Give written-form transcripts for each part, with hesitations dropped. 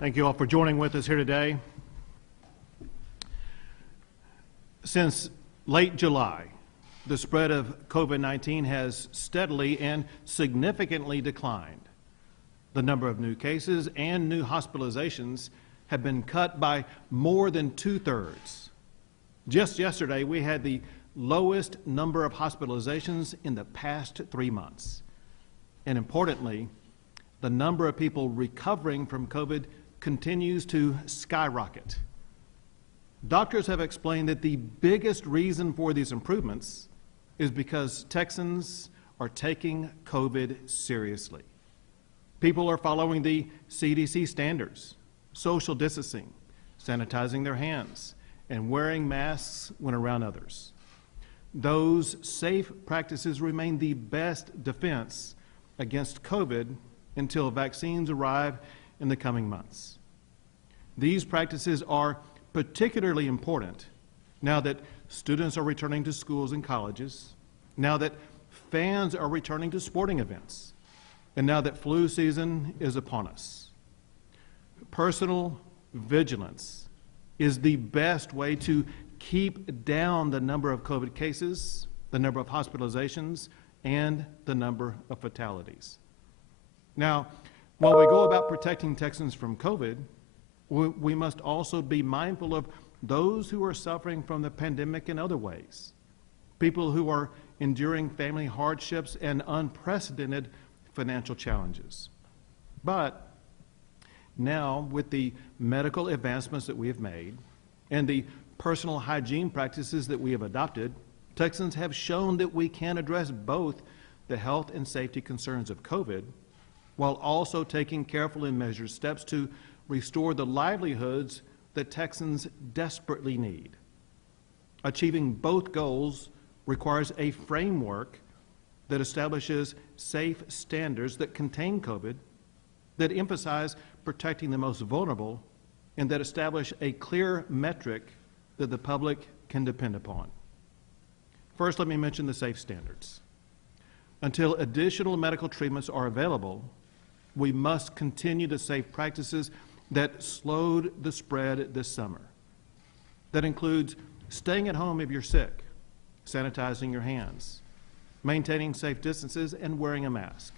Thank you all for joining with us here today. Since late July, the spread of COVID-19 has steadily and significantly declined. The number of new cases and new hospitalizations have been cut by more than 2/3. Just yesterday, we had the lowest number of hospitalizations in the past 3 months. And importantly, the number of people recovering from COVID continues to skyrocket. Doctors have explained that the biggest reason for these improvements is because Texans are taking COVID seriously. People are following the CDC standards, social distancing, sanitizing their hands, and wearing masks when around others. Those safe practices remain the best defense against COVID until vaccines arrive in the coming months. These practices are particularly important now that students are returning to schools and colleges, now that fans are returning to sporting events, and now that flu season is upon us. Personal vigilance is the best way to keep down the number of COVID cases, the number of hospitalizations, and the number of fatalities. Now, while we go about protecting Texans from COVID, we must also be mindful of those who are suffering from the pandemic in other ways. People who are enduring family hardships and unprecedented financial challenges. But now, with the medical advancements that we have made and the personal hygiene practices that we have adopted, Texans have shown that we can address both the health and safety concerns of COVID while also taking careful and measured steps to restore the livelihoods that Texans desperately need. Achieving both goals requires a framework that establishes safe standards that contain COVID, that emphasize protecting the most vulnerable, and that establish a clear metric that the public can depend upon. First, let me mention the safe standards. Until additional medical treatments are available, we must continue the safe practices that slowed the spread this summer. That includes staying at home if you're sick, sanitizing your hands, maintaining safe distances, and wearing a mask.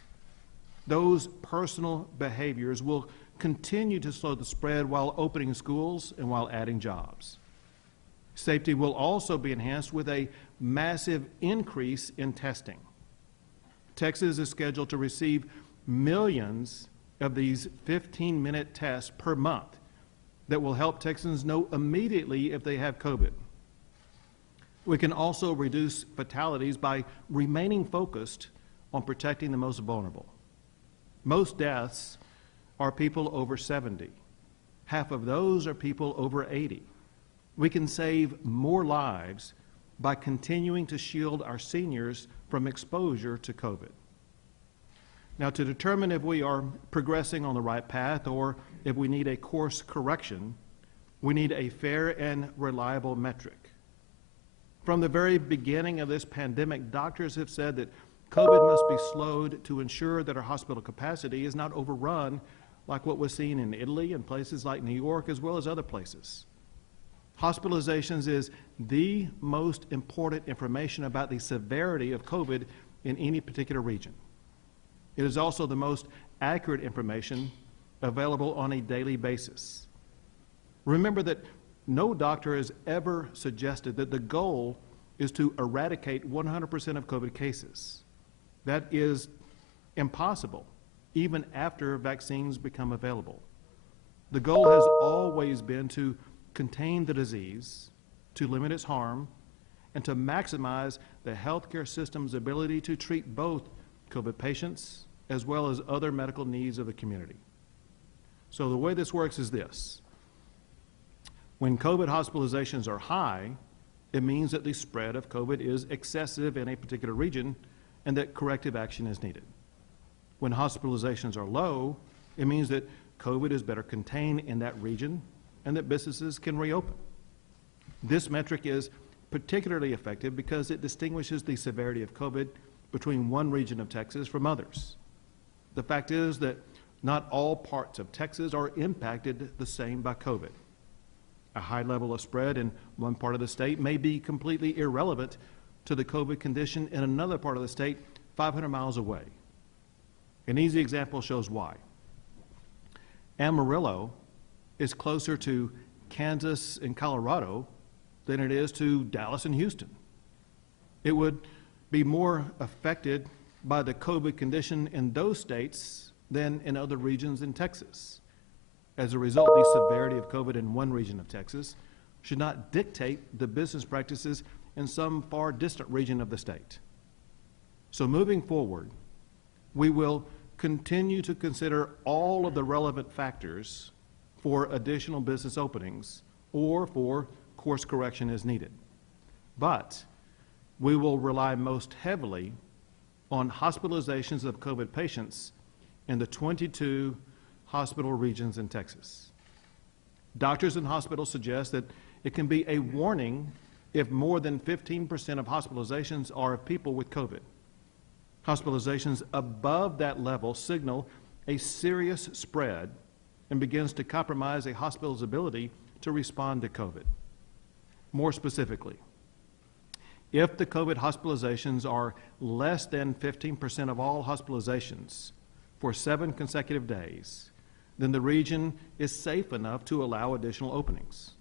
Those personal behaviors will continue to slow the spread while opening schools and while adding jobs. Safety will also be enhanced with a massive increase in testing. Texas is scheduled to receive millions of these 15-minute tests per month that will help Texans know immediately if they have COVID. We can also reduce fatalities by remaining focused on protecting the most vulnerable. Most deaths are people over 70. Half of those are people over 80. We can save more lives by continuing to shield our seniors from exposure to COVID. Now, to determine if we are progressing on the right path or if we need a course correction, we need a fair and reliable metric. From the very beginning of this pandemic, doctors have said that COVID must be slowed to ensure that our hospital capacity is not overrun like what was seen in Italy and places like New York as well as other places. Hospitalizations is the most important information about the severity of COVID in any particular region. It is also the most accurate information available on a daily basis. Remember that no doctor has ever suggested that the goal is to eradicate 100% of COVID cases. That is impossible, even after vaccines become available. The goal has always been to contain the disease, to limit its harm, and to maximize the healthcare system's ability to treat both COVID patients as well as other medical needs of the community. So the way this works is this. When COVID hospitalizations are high, it means that the spread of COVID is excessive in a particular region and that corrective action is needed. When hospitalizations are low, it means that COVID is better contained in that region and that businesses can reopen. This metric is particularly effective because it distinguishes the severity of COVID between one region of Texas from others. The fact is that Not all parts of Texas are impacted the same by COVID. A high level of spread in one part of the state may be completely irrelevant to the COVID condition in another part of the state 500 miles away. An easy example shows why. Amarillo is closer to Kansas and Colorado than it is to Dallas and Houston. It would be more affected by the COVID condition in those states than in other regions in Texas. As a result, the severity of COVID in one region of Texas should not dictate the business practices in some far distant region of the state. So moving forward, we will continue to consider all of the relevant factors for additional business openings or for course correction as needed. But we will rely most heavily on hospitalizations of COVID patients in the 22 hospital regions in Texas. Doctors and hospitals suggest that it can be a warning if more than 15% of hospitalizations are of people with COVID. Hospitalizations above that level signal a serious spread and begins to compromise a hospital's ability to respond to COVID. More specifically, if the COVID hospitalizations are less than 15% of all hospitalizations for 7 consecutive days, then the region is safe enough to allow additional openings.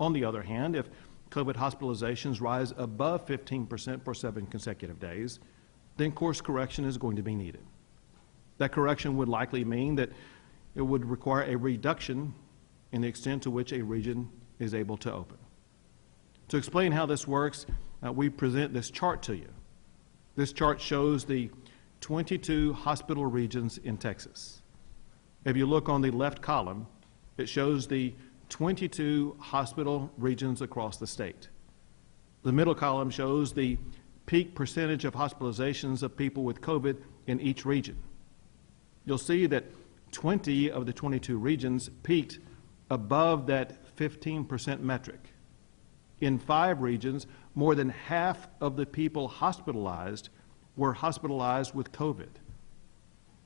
On the other hand, if COVID hospitalizations rise above 15% for 7 consecutive days, then course correction is going to be needed. That correction would likely mean that it would require a reduction in the extent to which a region is able to open. To explain how this works, we present this chart to you. This chart shows the 22 hospital regions in Texas. If you look on the left column, it shows the 22 hospital regions across the state. The middle column shows the peak percentage of hospitalizations of people with COVID in each region. You'll see that 20 of the 22 regions peaked above that 15% metric. In 5 regions, more than half of the people hospitalized were hospitalized with COVID.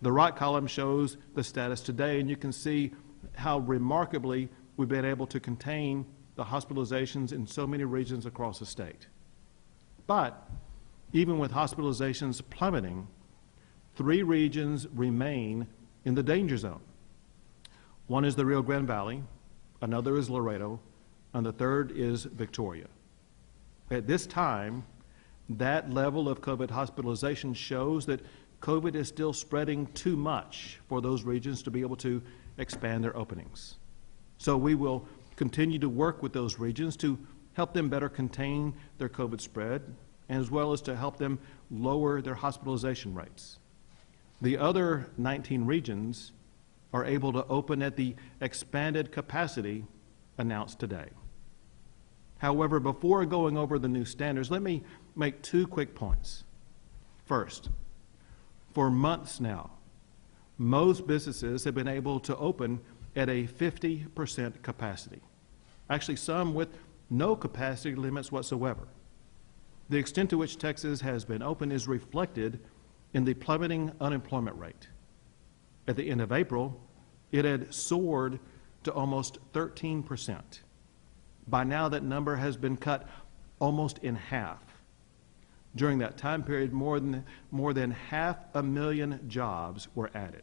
The right column shows the status today, and you can see how remarkably we've been able to contain the hospitalizations in so many regions across the state. But even with hospitalizations plummeting, 3 regions remain in the danger zone. One is the Rio Grande Valley, another is Laredo, and the third is Victoria. At this time, that level of COVID hospitalization shows that COVID is still spreading too much for those regions to be able to expand their openings. So we will continue to work with those regions to help them better contain their COVID spread, as well as to help them lower their hospitalization rates. The other 19 regions are able to open at the expanded capacity announced today. However, before going over the new standards, let me make 2 quick points. First, for months now, most businesses have been able to open at a 50% capacity. Actually, some with no capacity limits whatsoever. The extent to which Texas has been open is reflected in the plummeting unemployment rate. At the end of April, it had soared to almost 13%. By now, that number has been cut almost in half. During that time period, more than 500,000 jobs were added.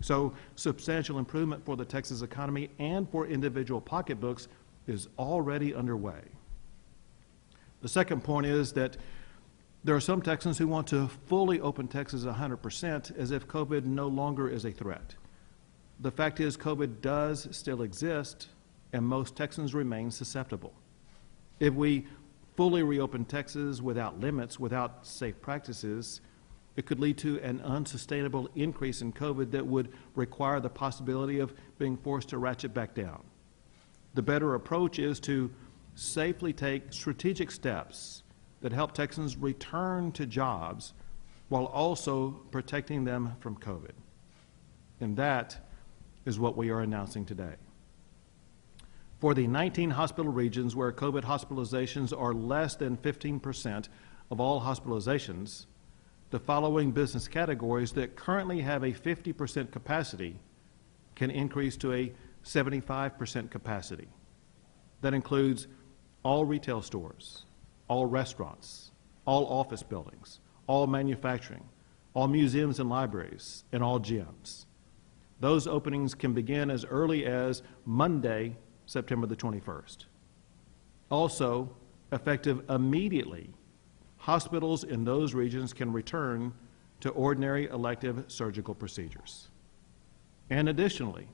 So substantial improvement for the Texas economy and for individual pocketbooks is already underway. The second point is that there are some Texans who want to fully open Texas 100% as if COVID no longer is a threat. The fact is COVID does still exist, and most Texans remain susceptible. If we fully reopen Texas without limits, without safe practices, it could lead to an unsustainable increase in COVID that would require the possibility of being forced to ratchet back down. The better approach is to safely take strategic steps that help Texans return to jobs while also protecting them from COVID. And that is what we are announcing today. For the 19 hospital regions where COVID hospitalizations are less than 15% of all hospitalizations, the following business categories that currently have a 50% capacity can increase to a 75% capacity. That includes all retail stores, all restaurants, all office buildings, all manufacturing, all museums and libraries, and all gyms. Those openings can begin as early as Monday, September the 21st. Also, effective immediately, hospitals in those regions can return to ordinary elective surgical procedures. And additionally,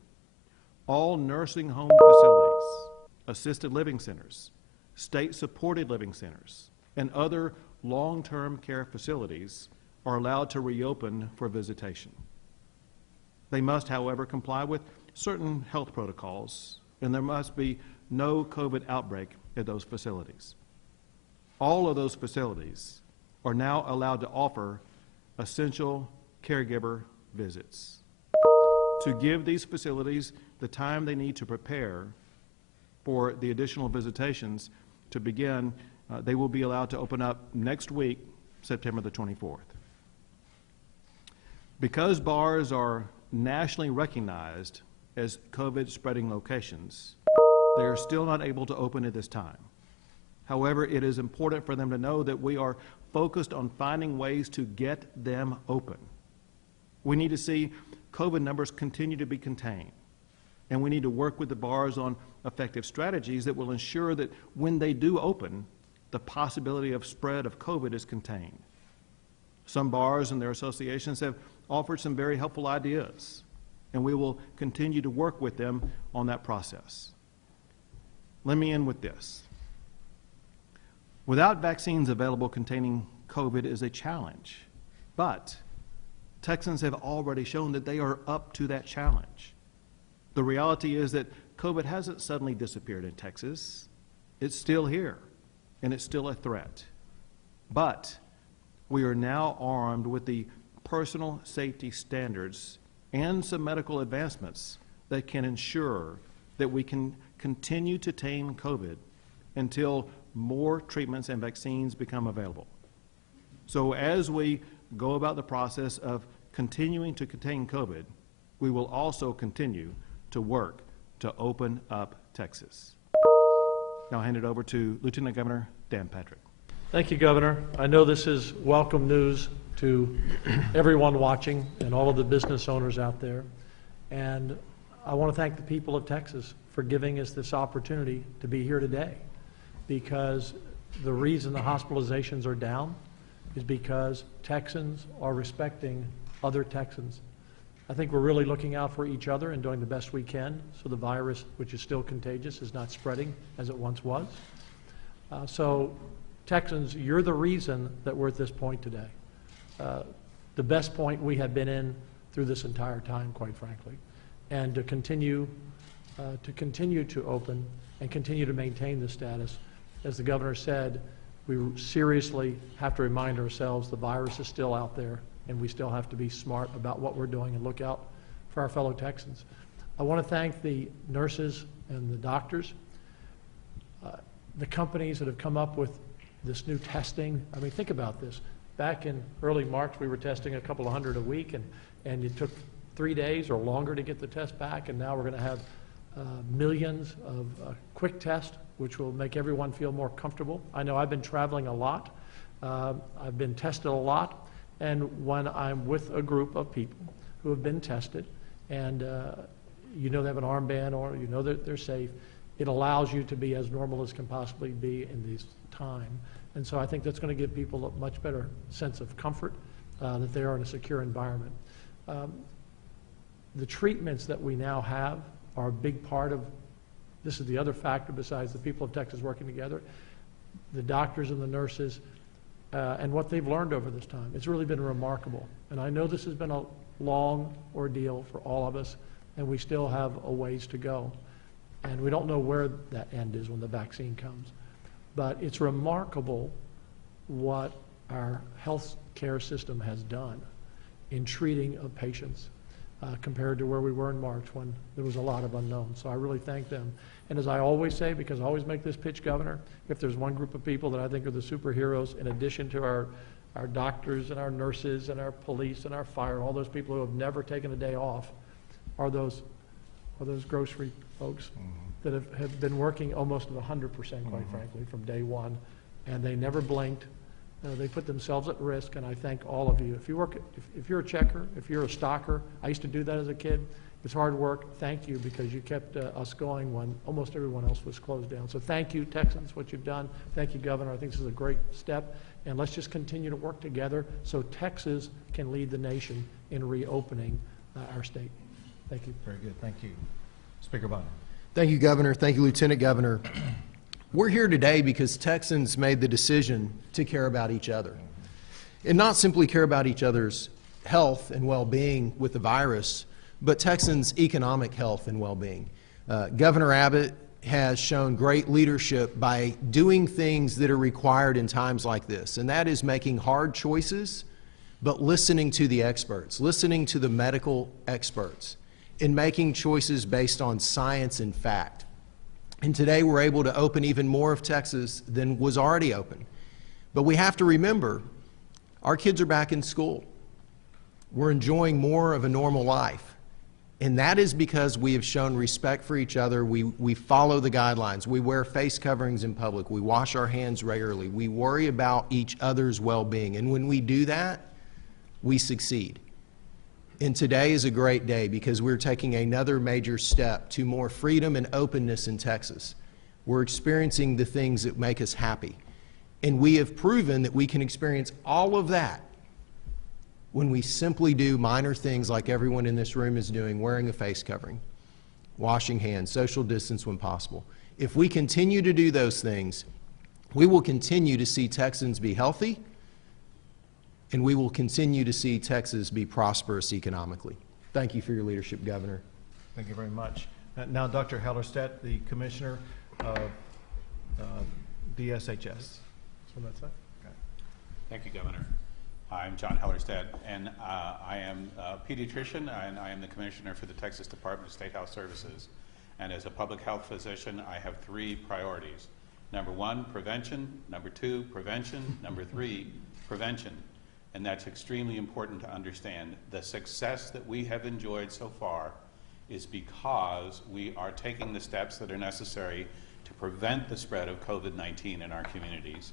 all nursing home facilities, assisted living centers, state-supported living centers, and other long-term care facilities are allowed to reopen for visitation. They must, however, comply with certain health protocols, and there must be no COVID outbreak at those facilities. All of those facilities are now allowed to offer essential caregiver visits. To give these facilities the time they need to prepare for the additional visitations to begin, they will be allowed to open up next week, September the 24th. Because bars are nationally recognized as COVID spreading locations, they are still not able to open at this time. However, it is important for them to know that we are focused on finding ways to get them open. We need to see COVID numbers continue to be contained, and we need to work with the bars on effective strategies that will ensure that when they do open, the possibility of spread of COVID is contained. Some bars and their associations have offered some very helpful ideas, and we will continue to work with them on that process. Let me end with this. Without vaccines available, containing COVID is a challenge, but Texans have already shown that they are up to that challenge. The reality is that COVID hasn't suddenly disappeared in Texas. It's still here, and it's still a threat. But we are now armed with the personal safety standards and some medical advancements that can ensure that we can continue to tame COVID until more treatments and vaccines become available. So as we go about the process of continuing to contain COVID, we will also continue to work to open up Texas. Now I'll hand it over to Lieutenant Governor Dan Patrick. Thank you, Governor. I know this is welcome news to everyone watching and all of the business owners out there. And I want to thank the people of Texas for giving us this opportunity to be here today, because the reason the hospitalizations are down is because Texans are respecting other Texans. I think we're really looking out for each other and doing the best we can so the virus, which is still contagious, is not spreading as it once was. So Texans, you're the reason that we're at this point today. The best point we have been in through this entire time, quite frankly. And to continue to open and continue to maintain the status. As the governor said, we seriously have to remind ourselves the virus is still out there, and we still have to be smart about what we're doing and look out for our fellow Texans. I want to thank the nurses and the doctors, the companies that have come up with this new testing. I mean, think about this. Back in early March, we were testing a couple of hundred a week, and it took 3 days or longer to get the test back, and now we're going to have millions of quick tests, which will make everyone feel more comfortable. I know I've been traveling a lot. I've been tested a lot, and when I'm with a group of people who have been tested, and you know they have an armband or you know that they're safe, it allows you to be as normal as can possibly be in this time. And so I think that's going to give people a much better sense of comfort that they are in a secure environment. The treatments that we now have are a big part of, this is the other factor besides the people of Texas working together, the doctors and the nurses, and what they've learned over this time. It's really been remarkable. And I know this has been a long ordeal for all of us, and we still have a ways to go. And we don't know where that end is when the vaccine comes. But it's remarkable what our health care system has done in treating of patients compared to where we were in March when there was a lot of unknowns. So I really thank them. And as I always say, because I always make this pitch, Governor, if there's one group of people that I think are the superheroes in addition to our our doctors and our nurses and our police and our fire, all those people who have never taken a day off, are those grocery folks that have been working almost at 100%, quite frankly, from day one, and they never blinked. They put themselves at risk, and I thank all of you. If you're a checker, if you're a stocker, I used to do that as a kid. It's hard work. Thank you, because you kept us going when almost everyone else was closed down. So thank you, Texans, what you've done. Thank you, Governor. I think this is a great step, and let's just continue to work together so Texas can lead the nation in reopening our state. Thank you. Very good. Thank you. Speaker Bonner. Thank you, Governor. Thank you, Lieutenant Governor. We're here today because Texans made the decision to care about each other, and not simply care about each other's health and well-being with the virus, but Texans' economic health and well-being. Governor Abbott has shown great leadership by doing things that are required in times like this, and that is making hard choices, but listening to the experts, listening to the medical experts, and making choices based on science and fact. And today we're able to open even more of Texas than was already open. But we have to remember, our kids are back in school. We're enjoying more of a normal life. And that is because we have shown respect for each other. We follow the guidelines. We wear face coverings in public. We wash our hands regularly. We worry about each other's well-being. And when we do that, we succeed. And today is a great day because we're taking another major step to more freedom and openness in Texas. We're experiencing the things that make us happy. And we have proven that we can experience all of that when we simply do minor things like everyone in this room is doing, wearing a face covering, washing hands, social distance when possible. If we continue to do those things, we will continue to see Texans be healthy, and we will continue to see Texas be prosperous economically. Thank you for your leadership, Governor. Thank you very much. Now, Dr. Hellerstedt, the Commissioner of DSHS. So that's it. Okay. Thank you, Governor. I'm John Hellerstedt, and I am a pediatrician, and I am the Commissioner for the Texas Department of State Health Services. And as a public health physician, I have 3 priorities. Number 1, prevention. Number 2, prevention. Number 3, prevention. And that's extremely important to understand. The success that we have enjoyed so far is because we are taking the steps that are necessary to prevent the spread of COVID-19 in our communities.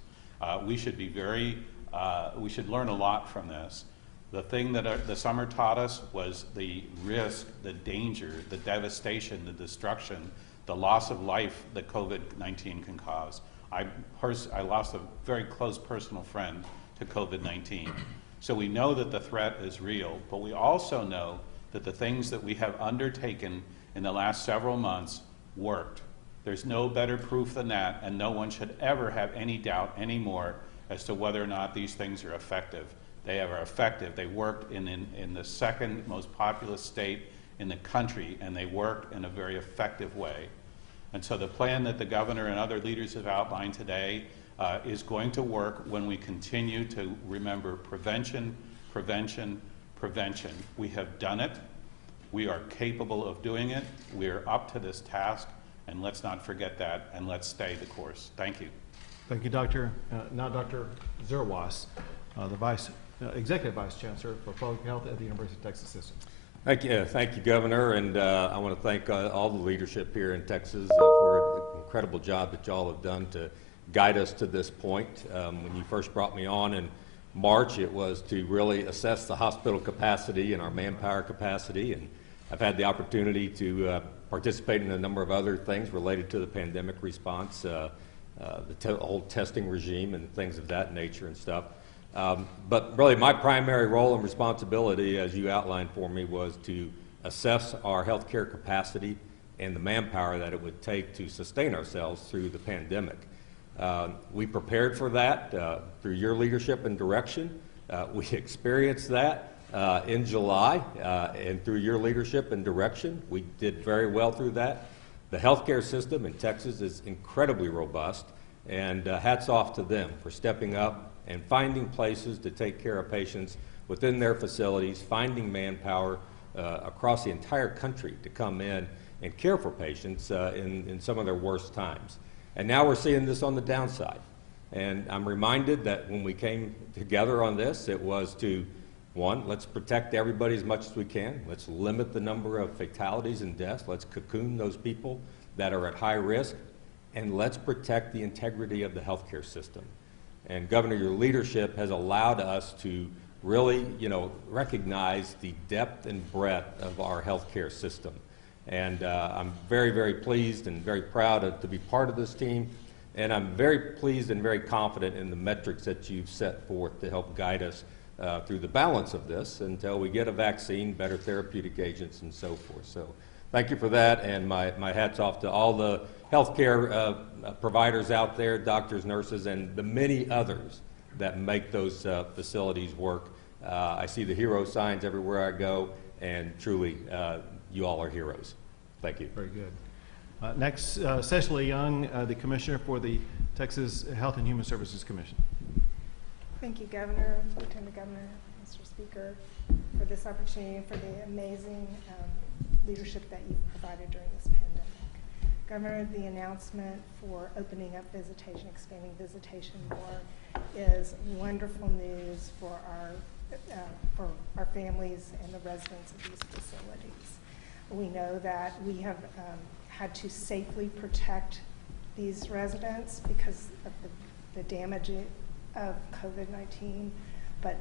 We should learn a lot from this. The thing that the summer taught us was the risk, the danger, the devastation, the destruction, the loss of life that COVID-19 can cause. I lost a very close personal friend to COVID-19. So we know that the threat is real, but we also know that the things that we have undertaken in the last several months worked. There's no better proof than that, and no one should ever have any doubt anymore as to whether or not these things are effective. They are effective. They worked in the second most populous state in the country, and they worked in a very effective way. And so the plan that the governor and other leaders have outlined today is going to work when we continue to remember prevention, prevention, prevention. We have done it. We are capable of doing it. We are up to this task, and let's not forget that, and let's stay the course. Thank you. Thank you, Doctor. Now, Dr. Zerwas, the Executive Vice Chancellor for Public Health at the University of Texas System. Thank you, Governor, and I want to thank all the leadership here in Texas for the incredible job that y'all have done to guide us to this point. When you first brought me on in March, it was to really assess the hospital capacity and our manpower capacity, and I've had the opportunity to participate in a number of other things related to the pandemic response, the whole testing regime and things of that nature and stuff. But really my primary role and responsibility, as you outlined for me, was to assess our healthcare capacity and the manpower that it would take to sustain ourselves through the pandemic. We prepared for that through your leadership and direction. We experienced that in July, and through your leadership and direction, we did very well through that. The healthcare system in Texas is incredibly robust, and hats off to them for stepping up and finding places to take care of patients within their facilities, finding manpower across the entire country to come in and care for patients in some of their worst times. And now we're seeing this on the downside. And I'm reminded that when we came together on this, it was to, one, let's protect everybody as much as we can. Let's limit the number of fatalities and deaths. Let's cocoon those people that are at high risk. And let's protect the integrity of the healthcare system. And Governor, your leadership has allowed us to really, recognize the depth and breadth of our healthcare system. And I'm very, very pleased and very proud to be part of this team. And I'm very pleased and very confident in the metrics that you've set forth to help guide us through the balance of this until we get a vaccine, better therapeutic agents, and so forth. So thank you for that, and my hat's off to all the healthcare providers out there, doctors, nurses, and the many others that make those facilities work. I see the hero signs everywhere I go, and truly, you all are heroes. Thank you. Very good. Next, Cecily Young, the Commissioner for the Texas Health and Human Services Commission. Thank you, Governor, Lieutenant Governor, Mr. Speaker, for this opportunity and for the amazing leadership that you've provided during this pandemic. Governor, the announcement for opening up visitation, expanding visitation more, is wonderful news for our families and the residents of these facilities. We know that we have had to safely protect these residents because of the damage of COVID-19, but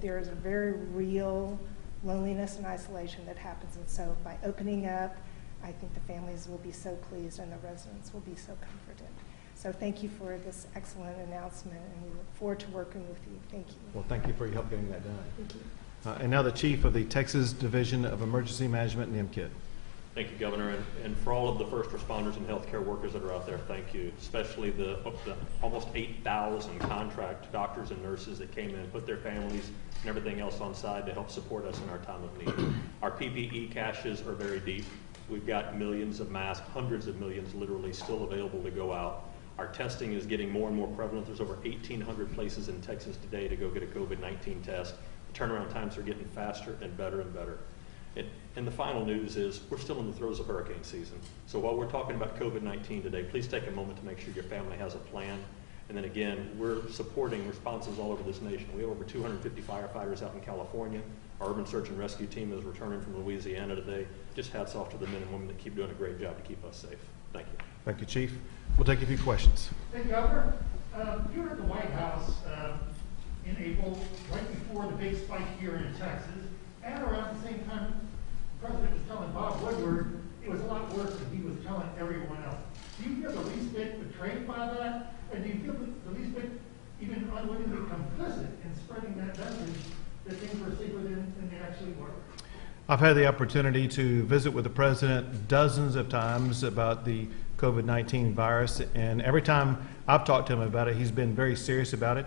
there is a very real loneliness and isolation that happens. And so by opening up, I think the families will be so pleased and the residents will be so comforted. So thank you for this excellent announcement, and we look forward to working with you. Thank you. Well, thank you for your help getting that done. Thank you. And now the Chief of the Texas Division of Emergency Management and MKIT. Thank you, Governor, and for all of the first responders and healthcare workers that are out there, thank you, especially the almost 8,000 contract doctors and nurses that came in, put their families and everything else on side to help support us in our time of need. Our PPE caches are very deep. We've got millions of masks, hundreds of millions literally still available to go out. Our testing is getting more and more prevalent. There's over 1,800 places in Texas today to go get a COVID-19 test. The turnaround times are getting faster and better and better. And the final news is we're still in the throes of hurricane season. So while we're talking about COVID-19 today, please take a moment to make sure your family has a plan. And then again, we're supporting responses all over this nation. We have over 250 firefighters out in California. Our urban search and rescue team is returning from Louisiana today. Just hats off to the men and women that keep doing a great job to keep us safe. Thank you. Thank you, Chief. We'll take a few questions. Hey, Governor, you were at the White House in April, right before the big spike here in Texas, and around the same time, the President was telling Bob Woodward it was a lot worse than he was telling everyone else. Do you feel the least bit betrayed by that? And do you feel the least bit even unwittingly complicit in spreading that message that things were safer than they actually were? I've had the opportunity to visit with the President dozens of times about the COVID-19 virus, and every time I've talked to him about it, he's been very serious about it.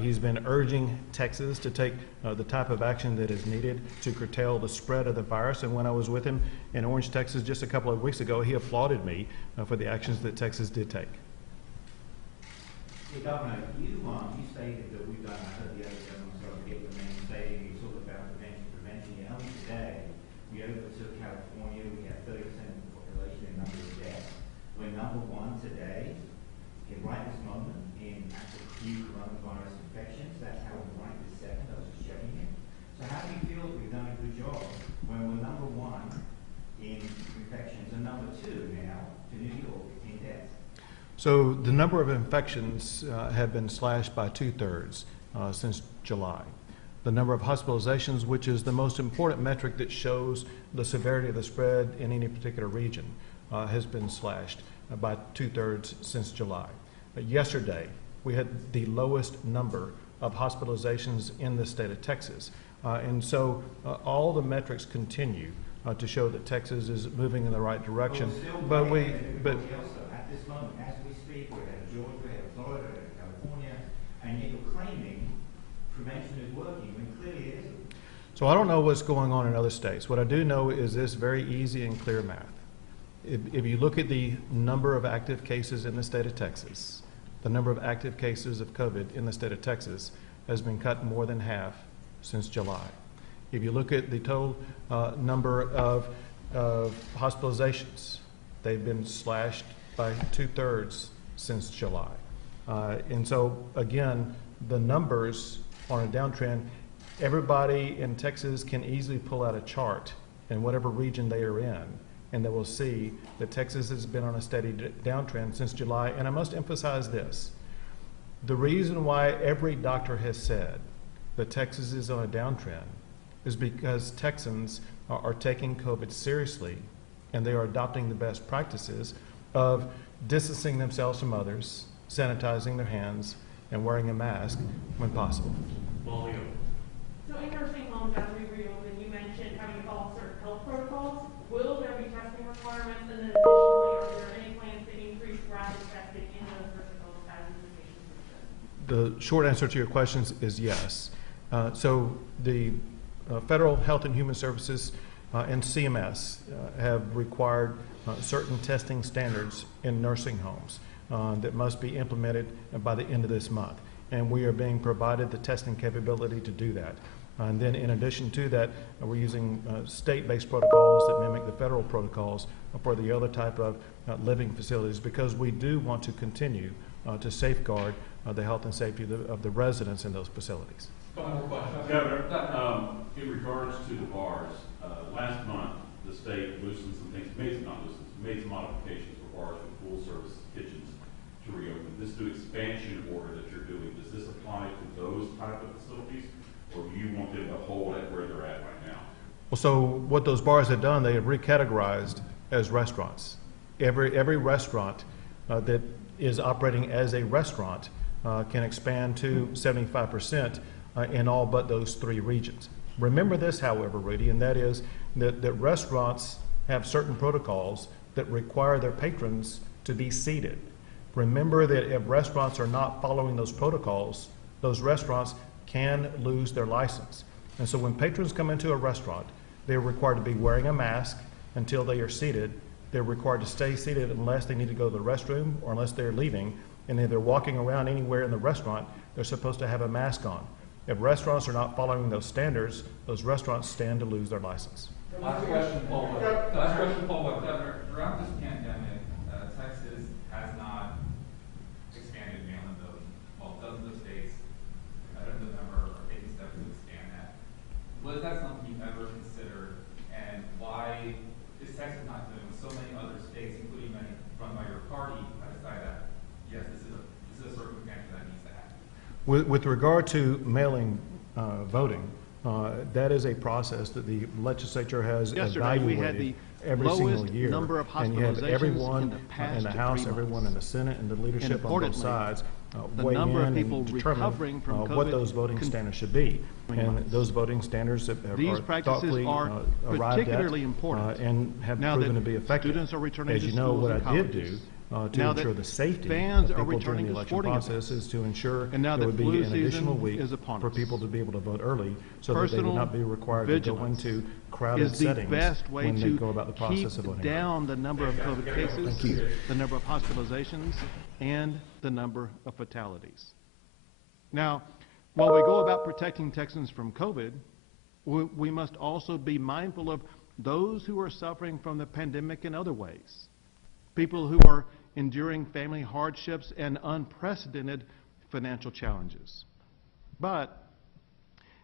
He's been urging Texas to take the type of action that is needed to curtail the spread of the virus. And when I was with him in Orange, Texas just a couple of weeks ago, he applauded me for the actions that Texas did take. Hey, Governor, you stated that we've done, I heard the other gentleman sort of get the main stating, you talked about prevention. You know, today, we overtook California, we had 30% of the population in number of deaths. We're number one today, right this moment, in active acute coronavirus infections. That's how we're ranked this second. I was just checking it. So how do you feel that we've done a good job when we're number one in infections and number two now to New York in deaths? So the number of infections have been slashed by 2/3 since July. The number of hospitalizations, which is the most important metric that shows the severity of the spread in any particular region, has been slashed by 2/3 since July. Yesterday, we had the lowest number of hospitalizations in the state of Texas. And so all the metrics continue to show that Texas is moving in the right direction. But at this moment, as we speak, we have Georgia, we have Florida, we have California, and yet you're claiming prevention is working when clearly it isn't. So I don't know what's going on in other states. What I do know is this very easy and clear math. If you look at the number of active cases in the state of Texas, the number of active cases of COVID in the state of Texas has been cut more than half since July. If you look at the total number of hospitalizations, they've been slashed by 2/3 since July. And so, again, the numbers are on a downtrend. Everybody in Texas can easily pull out a chart in whatever region they are in, and they will see that Texas has been on a steady downtrend since July. And I must emphasize this. The reason why every doctor has said that Texas is on a downtrend is because Texans are taking COVID seriously, and they are adopting the best practices of distancing themselves from others, sanitizing their hands, and wearing a mask when possible. Molly. So in nursing homes, as we reopen, you mentioned having to follow certain health protocols. Will there be testing requirements? And then additionally, are there any plans to increase rapid testing in those nursing homes as visitations return? The short answer to your questions is yes. So the Federal Health and Human Services and CMS have required certain testing standards in nursing homes that must be implemented by the end of this month. And we are being provided the testing capability to do that. And then in addition to that, we're using state-based protocols that mimic the federal protocols for the other type of living facilities, because we do want to continue to safeguard the health and safety of the residents in those facilities. Governor, in regards to the bars, last month the state loosened some things, made some modifications for bars with full-service kitchens to reopen. This new expansion order that you're doing, does this apply to those type of facilities, or do you want them to hold at where they're at right now? Well, so what those bars have done, they have recategorized as restaurants. Every restaurant that is operating as a restaurant can expand to 75% in all but those 3 regions. Remember this, however, Rudy, and that is that restaurants have certain protocols that require their patrons to be seated. Remember that if restaurants are not following those protocols, those restaurants can lose their license. And so when patrons come into a restaurant, they're required to be wearing a mask until they are seated. They're required to stay seated unless they need to go to the restroom or unless they're leaving. And if they're walking around anywhere in the restaurant, they're supposed to have a mask on. If restaurants are not following those standards, those restaurants stand to lose their license. Last question, Paul. Governor, throughout this pandemic, Texas has not expanded mail-in voting. Well, dozens of states, out of November, are taking steps to expand that. Was that something you ever considered, and why is Texas not doing what so many other states, including many run by your party, have decided that, yes, this is a circumstance that needs to happen? With regard to mailing voting, that is a process that the legislature has evaluated every single year. Number of and you have hospitalizations everyone in the past in the 3 House, months. Everyone in the Senate, and the leadership on both sides the weigh number of in people and determine recovering from what COVID those voting standards should be. And months. those voting standards These are practices thoughtfully are arrived particularly at important and have now proven that to be effective. students are returning As to you know, schools what and I did do colleges. to Now ensure that the safety fans of are people during returning the to election sporting process events. is to ensure And now there that would be flu an additional season week is upon for us. people to be able to vote early, so that they Personal would not be required to go vigilance into crowded is the settings best way when they to go about the keep process of voting. down the number of COVID cases, the number of hospitalizations, and the number of fatalities. Now, while we go about protecting Texans from COVID, we must also be mindful of those who are suffering from the pandemic in other ways. People who are enduring family hardships and unprecedented financial challenges. But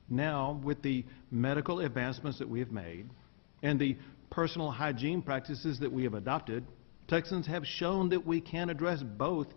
now, with the medical advancements that we have made and the personal hygiene practices that we have adopted, Texans have shown that we can address both